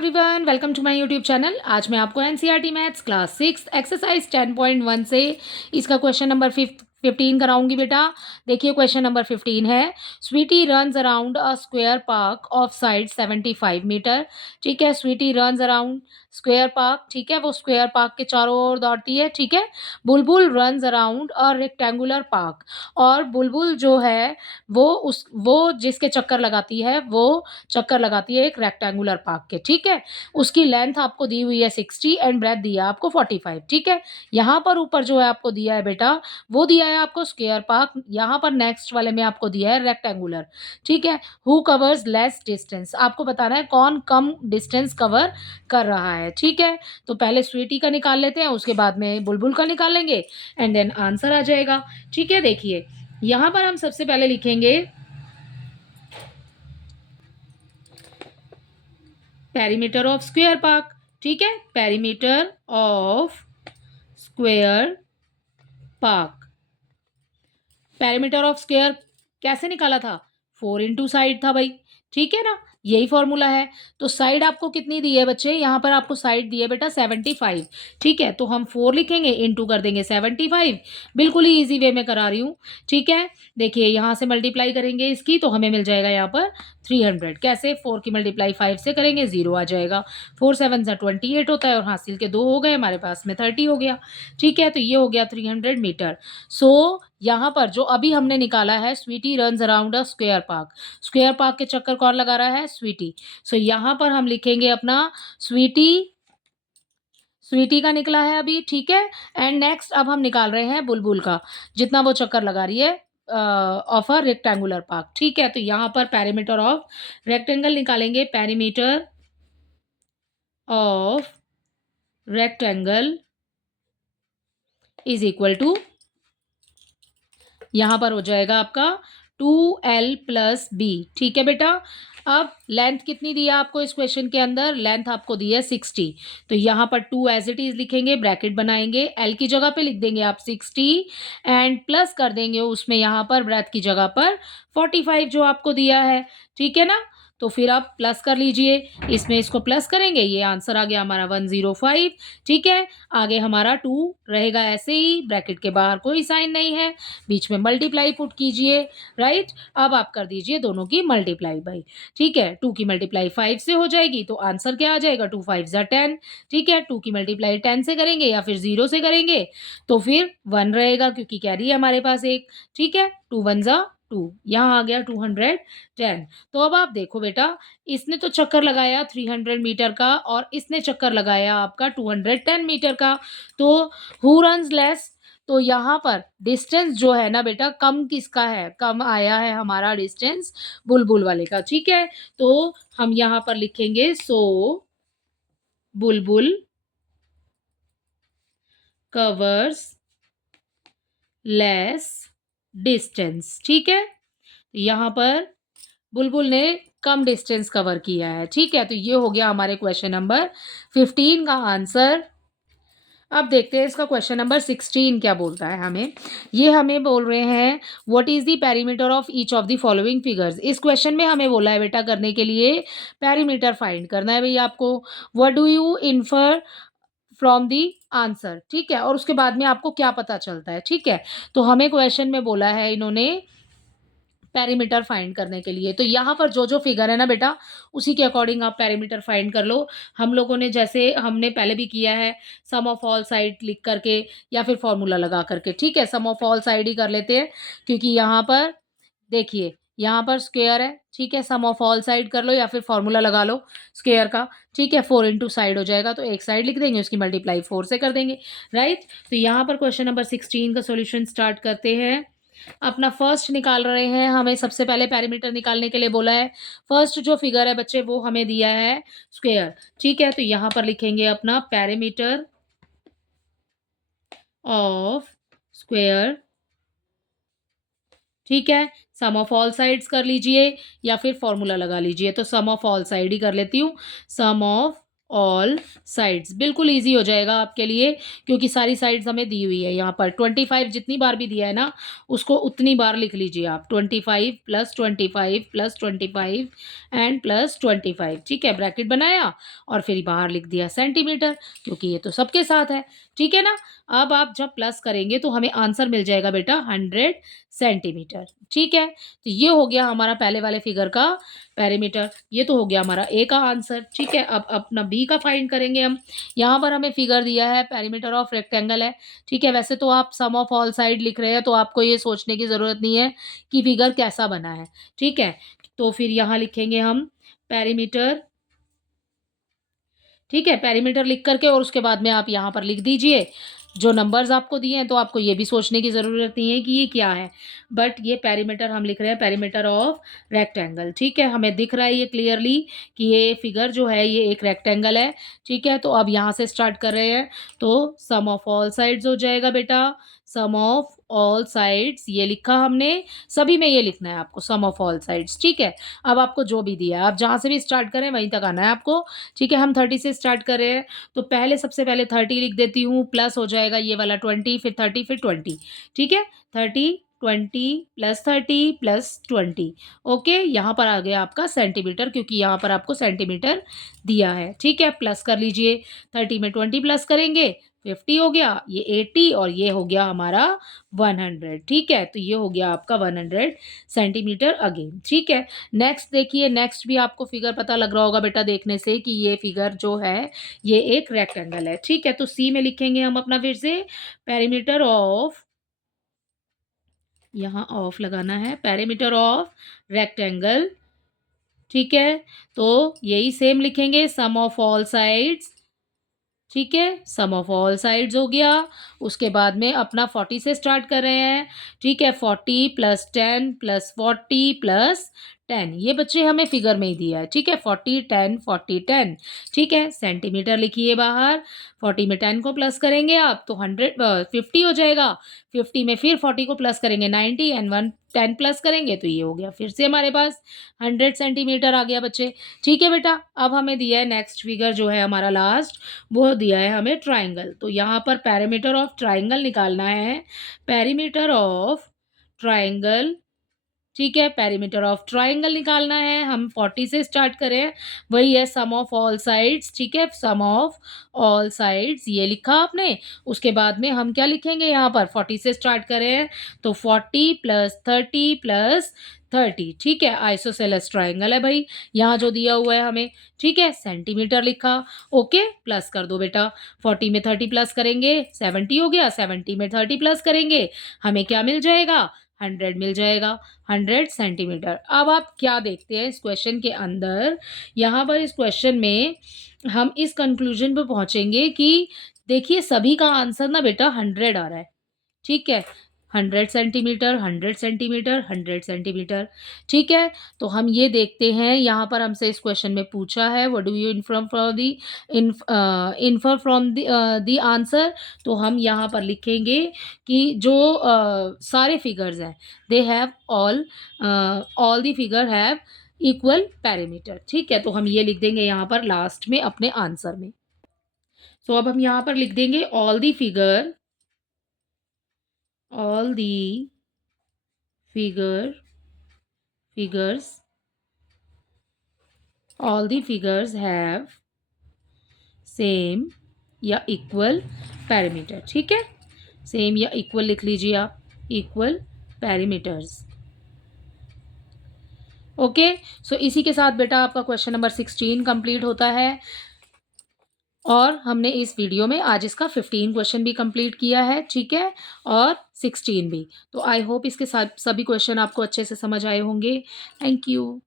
Everyone, welcome to my YouTube channel. आज मैं आपको एनसीईआरटी मैथ्स क्लास 6 एक्सरसाइज 10.1 से इसका क्वेश्चन नंबर 15 कराऊंगी बेटा। देखिए क्वेश्चन नंबर 15 है, Sweety runs around a square park of side 75 metre. ठीक है, Sweety runs around square park, ठीक है, वो स्क्वायर पार्क के चारों ओर दौड़ती है। ठीक है, बुलबुल runs around a rectangular park, और बुलबुल जो है वो जिसके चक्कर लगाती है वो चक्कर लगाती है एक रेक्टेंगुलर पार्क के। ठीक है, उसकी लेंथ आपको दी हुई है 60 एंड ब्रेथ दिया आपको 45। ठीक है, यहाँ पर ऊपर जो है आपको दिया है बेटा, वो दिया है आपको स्क्वायर पार्क, यहाँ पर नेक्स्ट वाले में आपको दिया है रेक्टेंगुलर। ठीक है, हु कवर्स लेस डिस्टेंस, आपको बताना है कौन कम डिस्टेंस कवर कर रहा है। ठीक है, तो पहले स्वीटी का निकाल लेते हैं, उसके बाद में बुलबुल का निकालेंगे एंड देन आंसर आ जाएगा। ठीक है, देखिए यहाँ पर हम सबसे पहले लिखेंगे पेरीमीटर ऑफ स्क्वायर पार्क। ठीक है, perimeter of square park, perimeter of square कैसे निकाला था? 4 इंटू साइड था भाई। ठीक है ना, यही फॉर्मूला है। तो साइड आपको कितनी दी है बच्चे? यहाँ पर आपको साइड दी है बेटा 75। ठीक है, तो हम 4 लिखेंगे, इंटू कर देंगे 75। बिल्कुल ही ईजी वे में करा रही हूँ। ठीक है, देखिए यहाँ से मल्टीप्लाई करेंगे इसकी तो हमें मिल जाएगा यहाँ पर 300। कैसे? 4 की मल्टीप्लाई 5 से करेंगे, 0 आ जाएगा। 4 7 सा 28 होता है, और हासिल के 2 हो गए, हमारे पास में 30 हो गया। ठीक है, तो ये हो गया 300 मीटर। सो यहाँ पर जो अभी हमने निकाला है, Sweety runs around a square park, square park के चक्कर कौन लगा रहा है? स्वीटी। सो यहाँ पर हम लिखेंगे अपना स्वीटी, स्वीटी का निकला है अभी। ठीक है, एंड नेक्स्ट अब हम निकाल रहे हैं बुलबुल का, जितना वो चक्कर लगा रही है ऑफ अ रेक्टेंगुलर पार्क। ठीक है, तो यहाँ पर पेरीमीटर ऑफ रेक्टेंगल निकालेंगे, perimeter of rectangle is equal to, यहाँ पर हो जाएगा आपका 2l प्लस बी। ठीक है बेटा, अब लेंथ कितनी दी है आपको इस क्वेश्चन के अंदर? लेंथ आपको दी है 60। तो यहाँ पर 2 एज इट इज लिखेंगे, ब्रैकेट बनाएंगे, l की जगह पे लिख देंगे आप 60 एंड प्लस कर देंगे उसमें यहाँ पर ब्रेथ की जगह पर 45 जो आपको दिया है। ठीक है ना, तो फिर आप प्लस कर लीजिए, इसमें इसको प्लस करेंगे, ये आंसर आ गया हमारा 105। ठीक है, आगे हमारा 2 रहेगा ऐसे ही, ब्रैकेट के बाहर कोई साइन नहीं है, बीच में मल्टीप्लाई पुट कीजिए। राइट, अब आप कर दीजिए दोनों की मल्टीप्लाई बाई। ठीक है, 2 की मल्टीप्लाई 5 से हो जाएगी, तो आंसर क्या आ जाएगा? 2 5 ज़ा 10। ठीक है, 2 की मल्टीप्लाई 10 से करेंगे या फिर 0 से करेंगे तो फिर 1 रहेगा, क्योंकि कैरी है हमारे पास एक। ठीक है, 2 1 ज़ा 2, यहाँ आ गया 210। तो अब आप देखो बेटा, इसने तो चक्कर लगाया 300 मीटर का और इसने चक्कर लगाया आपका 210 मीटर का। तो हु रन्स लेस, तो यहाँ पर डिस्टेंस जो है ना बेटा, कम किसका है? कम आया है हमारा डिस्टेंस बुलबुल वाले का। ठीक है, तो हम यहाँ पर लिखेंगे सो बुलबुल कवर्स लेस डिस्टेंस। ठीक है, यहाँ पर बुलबुल ने कम डिस्टेंस कवर किया है। ठीक है, तो ये हो गया हमारे क्वेश्चन नंबर 15 का आंसर। अब देखते हैं इसका क्वेश्चन नंबर 16 क्या बोलता है हमें। ये हमें बोल रहे हैं, what is the perimeter of each of the following figures. इस क्वेश्चन में हमें बोला है बेटा करने के लिए पेरीमीटर फाइंड करना है भैया आपको। What do you infer from the answer. ठीक है, और उसके बाद में आपको क्या पता चलता है। ठीक है, तो हमें क्वेश्चन में बोला है इन्होंने पेरीमीटर फाइंड करने के लिए, तो यहाँ पर जो जो फिगर है ना बेटा, उसी के अकॉर्डिंग आप पेरीमीटर फाइंड कर लो। हम लोगों ने जैसे हमने पहले भी किया है, सम ऑफ ऑल साइड लिख करके या फिर फॉर्मूला लगा करके। ठीक है, सम ऑफ ऑल साइड ही कर लेते हैं, क्योंकि यहाँ पर देखिए यहाँ पर स्क्वायर है। ठीक है, सम ऑफ ऑल साइड कर लो या फिर फॉर्मूला लगा लो स्क्वायर का। ठीक है, 4 इंटू साइड हो जाएगा, तो एक साइड लिख देंगे, उसकी मल्टीप्लाई 4 से कर देंगे। राइट, तो यहाँ पर क्वेश्चन नंबर 16 का सोल्यूशन स्टार्ट करते हैं। अपना फर्स्ट निकाल रहे हैं, हमें सबसे पहले पेरीमीटर निकालने के लिए बोला है। फर्स्ट जो फिगर है बच्चे वो हमें दिया है स्क्वायर। ठीक है, तो यहाँ पर लिखेंगे अपना पेरीमीटर ऑफ स्क्वायर। ठीक है, सम ऑफ ऑल साइड्स कर लीजिए या फिर फॉर्मूला लगा लीजिए, तो सम ऑफ ऑल साइड ही कर लेती हूँ। सम ऑफ ऑल साइड्स। बिल्कुल ईज़ी हो जाएगा आपके लिए, क्योंकि सारी साइड्स हमें दी हुई है यहाँ पर। 25 जितनी बार भी दिया है ना, उसको उतनी बार लिख लीजिए आप। 25 + 25 + 25 एंड प्लस 25, ठीक है? ब्रैकेट बनाया और फिर बाहर लिख दिया सेंटीमीटर, क्योंकि ये तो सबके साथ है, ठीक है ना? अब आप जब प्लस करेंगे तो हमें आंसर मिल जाएगा बेटा 100 सेंटीमीटर, ठीक है? तो ये हो गया हमारा पहले वाले फिगर का पेरीमीटर। ये तो हो गया हमारा ए का आंसर, ठीक है? अब अपना बी का फाइंड करेंगे हम। यहाँ पर हमें फिगर दिया है, पेरीमीटर ऑफ रेक्टेंगल है, ठीक है? वैसे तो आप सम ऑफ ऑल साइड लिख रहे हैं, तो आपको ये सोचने की ज़रूरत नहीं है कि फिगर कैसा बना है, ठीक है? तो फिर यहाँ लिखेंगे हम पेरीमीटर, ठीक है? पेरीमीटर लिख कर के और उसके बाद में आप यहाँ पर लिख दीजिए जो नंबर्स आपको दिए हैं, तो आपको ये भी सोचने की ज़रूरत नहीं है कि ये क्या है। बट ये पेरीमीटर हम लिख रहे हैं, पेरीमीटर ऑफ रेक्टेंगल, ठीक है? हमें दिख रहा है ये क्लियरली कि ये फिगर जो है ये एक रेक्टेंगल है, ठीक है? तो अब यहाँ से स्टार्ट कर रहे हैं, तो सम ऑफ ऑल साइड्स हो जाएगा बेटा। सम ऑफ ऑल साइड्स ये लिखा हमने, सभी में ये लिखना है आपको, सम ऑफ ऑल साइड्स, ठीक है? अब आपको जो भी दिया है, आप जहाँ से भी स्टार्ट करें वहीं तक आना है आपको, ठीक है? हम 30 से स्टार्ट कर रहे हैं, तो पहले सबसे पहले 30 लिख देती हूँ, प्लस हो जाएगा ये वाला 20, फिर 30, फिर 20, ठीक है? 30, 20 + 30 + 20, ओके? यहाँ पर आ गया आपका सेंटीमीटर, क्योंकि यहाँ पर आपको सेंटीमीटर दिया है, ठीक है? प्लस कर लीजिए, 30 में 20 प्लस करेंगे, 50 हो गया, ये 80 और ये हो गया हमारा 100, ठीक है? तो ये हो गया आपका 100 सेंटीमीटर अगेन, ठीक है? नेक्स्ट देखिए, नेक्स्ट भी आपको फिगर पता लग रहा होगा बेटा देखने से कि ये फिगर जो है, ये एक रेक्टेंगल है, ठीक है? तो सी में लिखेंगे हम अपना फिर से पेरीमीटर ऑफ, यहाँ ऑफ लगाना है, पेरीमीटर ऑफ रेक्टेंगल, ठीक है? तो यही सेम लिखेंगे, सम ऑफ ऑल साइड्स, ठीक है? सम ऑफ ऑल साइड्स हो गया। उसके बाद में अपना 40 से स्टार्ट कर रहे हैं, ठीक है? 40 + 10 + 40 + 10, ये बच्चे हमें फिगर में ही दिया है, ठीक है? 40, 10, 40, 10, ठीक है? सेंटीमीटर लिखिए बाहर, 40 में 10 को प्लस करेंगे आप तो 50 हो जाएगा, 50 में फिर 40 को प्लस करेंगे 90 एंड 10 प्लस करेंगे तो ये हो गया फिर से हमारे पास 100 सेंटीमीटर आ गया बच्चे, ठीक है बेटा? अब हमें दिया है नेक्स्ट फिगर जो है हमारा लास्ट, वो दिया है हमें ट्राइंगल। तो यहाँ पर पेरीमीटर ऑफ ट्राइंगल निकालना है, पेरीमीटर ऑफ ट्राइंगल, ठीक है? पेरीमीटर ऑफ ट्राइंगल निकालना है, हम 40 से स्टार्ट करें, वही है सम ऑफ ऑल साइड्स, ठीक है? सम ऑफ ऑल साइड्स ये लिखा आपने, उसके बाद में हम क्या लिखेंगे यहाँ पर, 40 से स्टार्ट करें तो 40 + 30 + 30, ठीक है? आइसोसेलेस ट्राइंगल है भाई, यहाँ जो दिया हुआ है हमें, ठीक है? सेंटीमीटर लिखा, ओके? प्लस कर दो बेटा, 40 में 30 प्लस करेंगे 70 हो गया, 70 में 30 प्लस करेंगे हमें क्या मिल जाएगा, 100 मिल जाएगा, 100 सेंटीमीटर। अब आप क्या देखते हैं इस क्वेश्चन के अंदर, यहाँ पर इस क्वेश्चन में हम इस कंक्लूजन पे पहुँचेंगे कि देखिए सभी का आंसर ना बेटा 100 आ रहा है, ठीक है? 100 सेंटीमीटर, 100 सेंटीमीटर, 100 सेंटीमीटर, ठीक है? तो हम ये देखते हैं, यहाँ पर हमसे इस क्वेश्चन में पूछा है what do you infer from the answer, तो हम यहाँ पर लिखेंगे कि जो सारे फिगर्स हैं they have all the figure have equal perimeter, ठीक है? तो हम ये लिख देंगे यहाँ पर लास्ट में अपने आंसर में। तो अब हम यहाँ पर लिख देंगे all the figures all the figures have same या इक्वल पैरामीटर, ठीक है? सेम या इक्वल लिख लीजिए आप, इक्वल पैरामीटर्स, ओके? सो इसी के साथ बेटा आपका क्वेश्चन नंबर 16 कंप्लीट होता है और हमने इस वीडियो में आज इसका 15 क्वेश्चन भी कंप्लीट किया है, ठीक है? और 16 भी। तो आई होप इसके साथ सभी क्वेश्चन आपको अच्छे से समझ आए होंगे। Thank you.